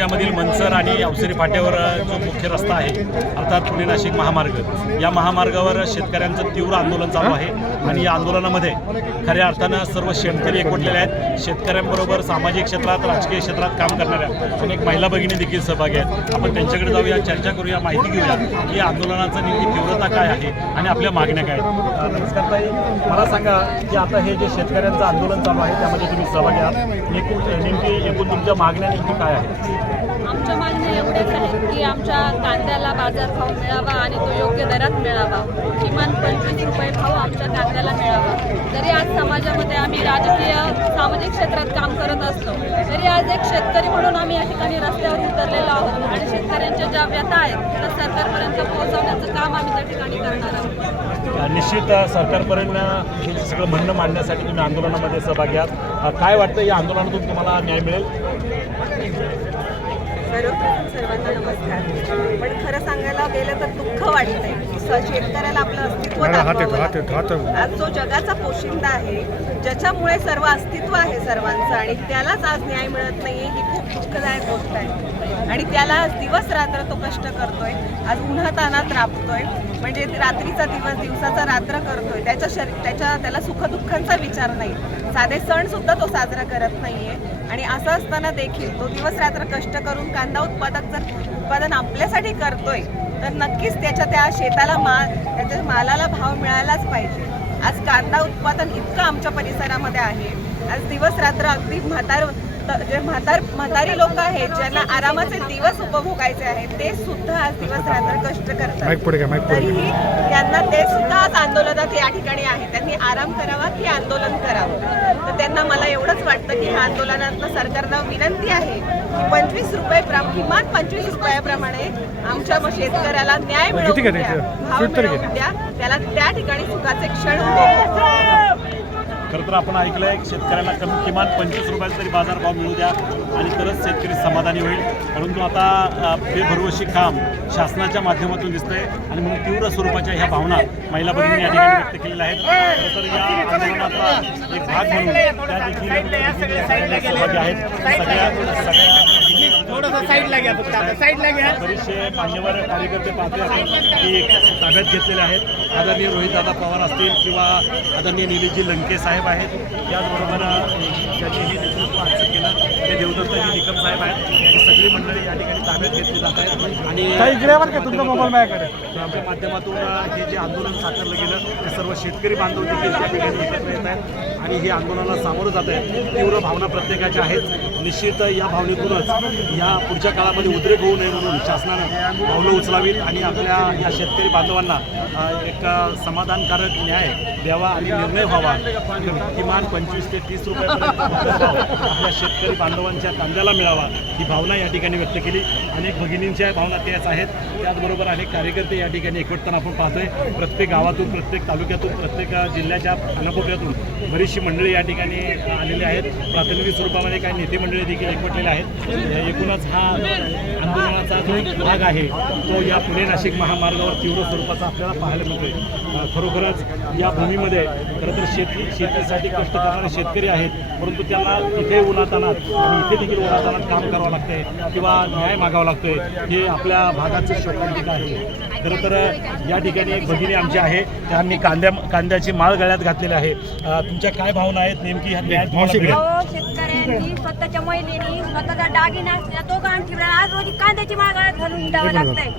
तालुक्यामधील मनसर आणि अवसरी फाट्यावर जो मुख्य रस्ता आहे अर्थात पुणे नाशिक महामार्ग, या महामार्गावर शेतकऱ्यांचं तीव्र आंदोलन चालू आहे आणि या आंदोलनामध्ये खऱ्या अर्थानं सर्व शेतकरी एकवटलेले आहेत। शेतकऱ्यांबरोबर सामाजिक क्षेत्रात, राजकीय क्षेत्रात काम करणाऱ्या अनेक महिला भगिनी देखील सहभागी आहेत। आपण त्यांच्याकडे जाऊया, चर्चा करूया, माहिती घेऊया की आंदोलनाचं नेमकी तीव्रता काय आहे आणि आपल्या मागण्या काय आहेत। नमस्कार ताई, मला सांगा की आता हे जे शेतकऱ्यांचं आंदोलन चालू आहे त्यामध्ये तुम्ही सहभागी आहात, नेमकी एकूण तुमच्या मागण्या नेमकी काय आहेत? आमच्या मागण्या एवढेच आहेत की आमच्या कांद्याला बाजारभाव मिळावा आणि तो योग्य दरात मिळावा। किमान 25 रुपये भाव आमच्या कांद्याला मिळावा। जरी आज समाजामध्ये आम्ही राजकीय सामाजिक क्षेत्रात काम करत असलो तरी आज एक शेतकरी म्हणून आम्ही या ठिकाणी रस्त्यावर उतरलेलो आहोत आणि शेतकऱ्यांच्या ज्या व्यथा आहेत त्या सरकारपर्यंत पोहोचवण्याचं काम आम्ही त्या ठिकाणी करणार आहोत। निश्चित सरकारपर्यंत हे सगळं म्हणणं मांडण्यासाठी तुम्ही आंदोलनामध्ये सहभागी आहात। काय वाटतं या आंदोलनातून तुम्हाला न्याय मिळेल? सर्वप्रथम सर्वांना नमस्कार। पण खरं सांगायला गेलं तर दुःख वाटतंय, शेतकऱ्याला आपलं अस्तित्व दाखवावं। आज जो जगाचा पोशिंदा आहे, ज्याच्यामुळे सर्व अस्तित्व आहे सर्वांचं, आणि त्यालाच आज न्याय मिळत नाहीये, ही खूप दुःखदायक गोष्ट आहे। आणि त्याला आज दिवस रात्र तो कष्ट करतोय, आज उन्हातानात राबतोय, म्हणजे रात्रीचा दिवस दिवसाचा रात्र करतोय। त्याला सुखदुःखांचा विचार नाही, साधे सण सुद्धा तो साजरा करत नाहीये। आणि असं असताना देखील तो दिवस रात्र कष्ट करून कांदा उत्पादन आपल्यासाठी करतोय, तर नक्कीच त्या शेताला त्याच्या मालाला भाव मिळायलाच पाहिजे। आज कांदा उत्पादन इतकं आमच्या परिसरामध्ये आहे, आज दिवस रात्र अगदी म्हातारी लोक आहेत ज्यांना आरामाचे दिवस उपभोगायचे आहेत, ते सुद्धा आज दिवस रात्र कष्ट करतात। तरीही त्यांना ते सुद्धा आज आंदोलनात या ठिकाणी आहे, त्यांनी आराम करावा की आंदोलन करावं। तर त्यांना मला एवढंच वाटतं की ह्या आंदोलनातनं सरकारला विनंती आहे की 25 रुपये किमान 25 रुपयाप्रमाणे आमच्या शेतकऱ्याला न्याय मिळवून द्या, भाव मिळवून द्या, त्याला त्या ठिकाणी सुखाचे क्षण उपभोगू। खरं तर आपण ऐकलंय शेतकऱ्यांना किमान 25 रुपयाचा तरी बाजारभाव मिळू द्या आणि तरच शेतकरी समाधानी होईल। परंतु आता बेभरवशी काम शासनाच्या माध्यमातून दिसतंय आणि म्हणून तीव्र स्वरूपाच्या ह्या भावना महिला भगिनी या ठिकाणी व्यक्त केलेल्या आहेत। खरं तर या आंदोलनाचा एक भाग म्हणून त्या देखील सहभागी आहेत। बरेचसे मान्यवर कार्यकर्ते पाहते आपण की ताब्यात घेतलेले आहेत। आदरणीय रोहितदादा पवार असतील किंवा आदरणीय निलेशजी लंके साहेब आहेत, त्याचबरोबर ज्यांनी हे नेतृत्व आजचं केलं ते देवदत्तजी निकम साहेब आहेत। ही सगळी मंडळी या ठिकाणी ताब्यात घेतली जात आहेत आणि आमच्या माध्यमातून हे जे आंदोलन साकारलं गेलं ते सर्व शेतकरी बांधव देखील त्या ठिकाणी एकत्र येत आहेत आणि हे आंदोलनाला सामोरं जात आहे। तीव्र भावना प्रत्येकाच्या आहेत। निश्चित या भावनेतूनच या पुढच्या काळामध्ये उद्रेक होऊ नये म्हणून शासनानं पावलं उचलावीत आणि आपल्या या शेतकरी बांधवांना एक समाधानकारक न्याय द्यावा आणि निर्णय व्हावा। किमान 25 ते 30 रुपयापर्यंत आपल्या शेतकरी बांधवांच्या कांद्याला मिळावा, ही भावना या ठिकाणी व्यक्त केली। अनेक भगिनींच्या भावना त्याच आहेत। त्याचबरोबर अनेक कार्यकर्ते या ठिकाणी एकवटताना आपण पाहतोय। प्रत्येक गावातून, प्रत्येक तालुक्यातून, प्रत्येक जिल्ह्याच्या कानाकोपऱ्यातून बरीचशी मंडळी या ठिकाणी आलेली आहेत। प्रातिनिधिक स्वरूपामध्ये काही नेते मंडळी देखील एकवटलेले आहेत। एकूणच हा आंदोलनाचा जो भाग आहे तो या पुणे नाशिक महामार्गावर तीव्र स्वरूपाचा आपल्याला पाहायला मिळतोय। खरोखरच या भूमीमध्ये खरं तर शेतीसाठी कष्ट करणारे शेतकरी आहेत, परंतु त्यांना इथे उन्हातानात आणि इथे देखील उन्हातानात काम करावं लागतंय किंवा न्याय मागावं लागतोय, हे आपल्या भागाचं शोकांतिक आहे। खरं तर या ठिकाणी एक भगिनी आमची आहे, त्यांनी कांद्याची माळ गळ्यात घातलेली आहे। तुमच्या काय भावना आहेत नेमकी ह्या न्याय? शेतकऱ्यांनी स्वतःच्या महिलेनी स्वतःचा दागिना असलेला तो गाण ठेवला, आज रोजी कांद्याची माळ गळ्यात घालून हिंडावं लागतंय।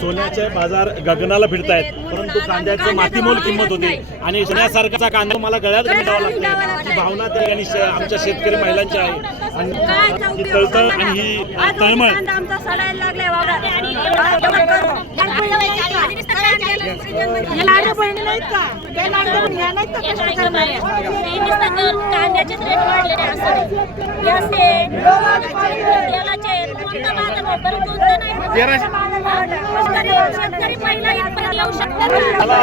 सोन्याचे बाजार गगनाला फिरतायत, परंतु कांद्याचं मातीमोल किंमत होती आणि सोन्यासारखाचा कांदा मला गळ्यात घालावा लागतोय, ही भावना त्या ठिकाणी आमच्या शेतकरी महिलांची आहे। आणि ही तळतळ आणि ही तळमळ आमचा सडायला लागलाय वावरात। कांद्याचेच रेट वाढलेले असतात, तुम्हाला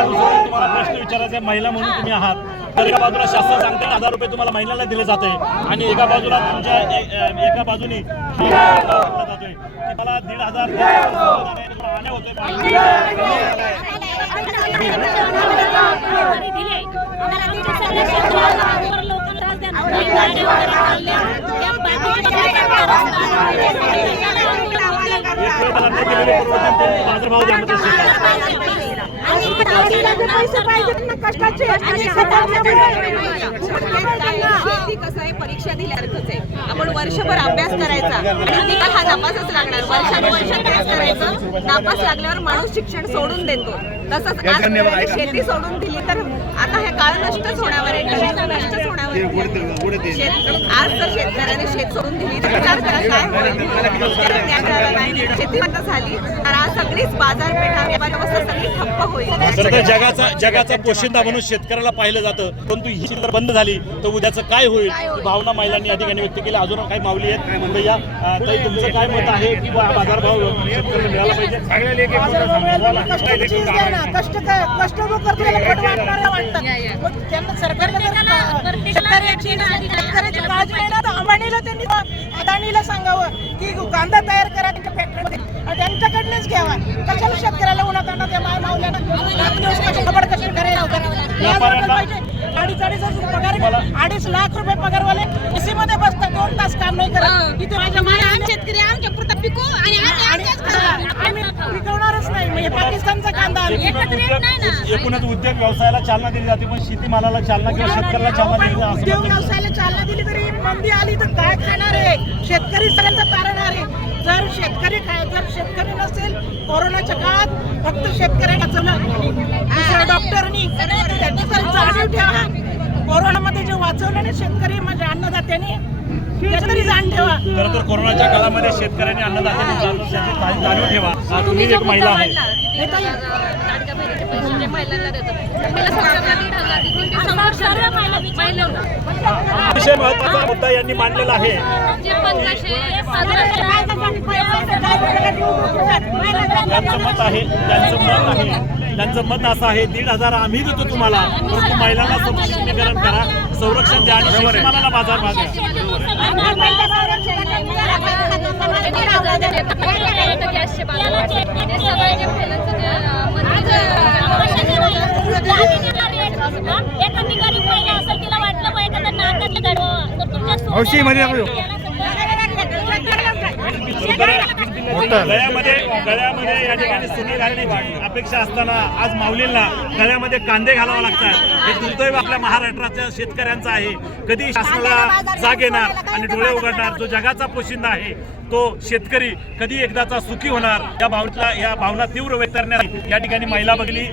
प्रश्न विचारायचा, महिला म्हणून तुम्ही आहात, तर एका बाजूला शासन सांगते 1000 रुपये तुम्हाला महिन्याला दिले जाते आणि एका बाजूला तुमच्या एका बाजूनी जातोय की मला 1500 होतोय। लोक त्रास त्याला नाही दिलेले परवडतील बाजारभाव द्या म्हणजे शेती कसं आहे, परीक्षा दिल्यासारखंच आहे. आपण वर्षभर अभ्यास करायचा आणि निकाल हा नापासच लागणार. वर्षानुवर्ष तेच करायचं, नापास लागल्यावर माणूस शिक्षण सोडून देतो. तसंच आज शेती सोडून दिली तर आता हे काळ नष्टच होण्यावर आहे, नष्टच होण्यावर आहे. आज जर शेतकऱ्याने शेत सोडून दिली तर विचार करा काय होईल. शेतकऱ्याला न्याय मिळाला नाही, शेती बंद झाली तर आज सगळीच बाजारपेठा व्यापार व्यवस्था सगळी ठप्प होईल. खरं तर जगाचा पोशिंदा म्हणून शेतकऱ्याला पाहिलं जातं, परंतु ही जर बंद झाली तर उद्याचं काय होईल ही भावना महिलांनी या ठिकाणी व्यक्त केली. अजून काही माऊली आहेत भैया, ताई तुमचं काय मत आहे की बाजारभाव शेतकऱ्याला मिळाला पाहिजे? कष्ट जो करतो त्याला पट वाटणाऱ्या वाटतात. मग त्यांना सरकारला शेतकऱ्याची काळजी नाही ना, तर अंबानीला त्यांनी अदानीला सांगावं की कांदा तयार करा त्यांच्या फॅक्टरीमध्ये आणि त्यांच्याकडनंच घ्यावा. कशाला शेतकऱ्याला उन्हाताना त्या मावल्याला खबर कष्ट करायला पाहिजे. 2.5 लाख रुपये पगारवाले एसी मध्ये बसतात, 2 तास काम नाही करत. इथे शेतकरी आमच्या पुरता पिकू आणि आम्ही पिकवणारच नाही. म्हणजे पाकिस्तानचा कांदा एकूणच उद्योग व्यवसायाला चालना दिली जाते, पण शेतीमालाला चालना किंवा शेतकऱ्याला चालना दिली जाते. उद्योग व्यवसायाला चालना दिली तरी मंदी आली तर काय खाणार आहे? शेतकरी सगळ्यांचं कारण आहे. जर शेतकरी नसेल कोरोनाच्या काळात फक्त शेतकऱ्यांना वाचवलं डॉक्टरनी, त्यांनी तर जाणीव ठेवा. कोरोनामध्ये जे वाचवलं ना शेतकरी म्हणजे अन्नदात्यांनी, शेतकरी जाण ठेवा. खरं तर कोरोनाच्या काळामध्ये शेतकऱ्यांनी अन्नदात्यांनी जाणीव ठेवा. तुम्ही एक महिला आहे, लाडक्या बहिणीचे पैसे जे महिलांना देतात, मला सरकारला 1,500 अतिशय महत्त्वाचा मुद्दा यांनी मांडलेला आहे. जे 1500 त्यांचं मत असं आहे 1,500 आम्ही देतो तुम्हाला, परंतु महिलांना सक्षमीकरण करा, संरक्षण द्या आणि शेतमालाला बाजारभाव द्या. गॅसचे बाजार हे सगळं जे महिलांचं एखादी गरीब महिला असेल तिला वाटलं पाहिजे त्यांना हातातलं गाडवा तर गळ्यामध्ये या ठिकाणी सुनील घालण्याची अपेक्षा असताना आज माऊलींना गळ्यामध्ये कांदे घालावे लागतात. हे दुर्दैव आपल्या महाराष्ट्राच्या शेतकऱ्यांचं आहे. कधी शासनाला जाग येणार आणि डोळे उघडणार? जो जगाचा पोशिंदा आहे तो शेतकरी कधी एकदाचा सुखी होणार? या भावना तीव्र व्यक्त करण्यासाठी या ठिकाणी महिला बघली.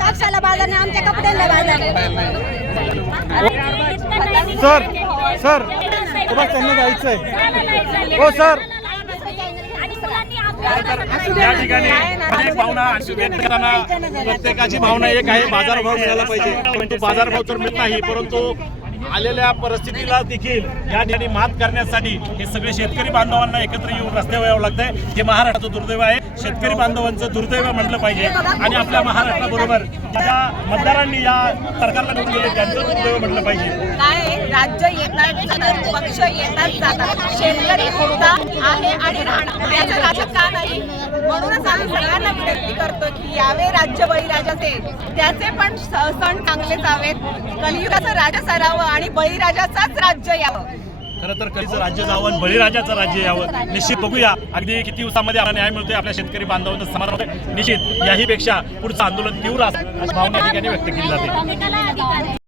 कापसाला बाजार नाही, आमच्या कपड्याला बाजार. सर त्यांना जायचंय. हो सर, या ठिकाणी अनेक भावना व्यक्त करताना प्रत्येकाची भावना एक आहे, बाजारभाव मिळाला पाहिजे. परंतु बाजारभाव तर मिळत नाही, परंतु आलेल्या परिस्थितीला देखील या ठिकाणी मात करण्यासाठी हे सगळे शेतकरी बांधवांना एकत्र येऊन रस्त्यावर यावं लागतंय. हे महाराष्ट्राचं दुर्दैव आहे. शेतकरी बांधवांचं दुर्दैव म्हटलं पाहिजे आणि आपल्या महाराष्ट्राबरोबर ज्या मतदारांनी या सरकारला निवडून दिले त्यांचं दुर्दैव म्हटलं पाहिजे. काय राज्य येतात, पक्ष येतात जातात, शेतकरी होता आहे आणि राहणार. याचं राज्य का नाही? म्हणूनच आम्ही सगळ्यांना विनंती करतो की यावे राज्य बळीराजाचे, त्याचे पण सण चांगले जावेत. कलियुगाचं राजा सरावं आणि बळीराजाचाच राज्य यावं. खरं तर कधीच राज्य जावं, बळीराजाचं राज्य यावं. निश्चित बघूया अगदी किती दिवसामध्ये आपला न्याय मिळतोय, आपल्या शेतकरी बांधवांचं समाधान होतंय. निश्चित याही पेक्षा पुढचं आंदोलन तीव्र असं भावना ठिकाणी व्यक्त केली जाते.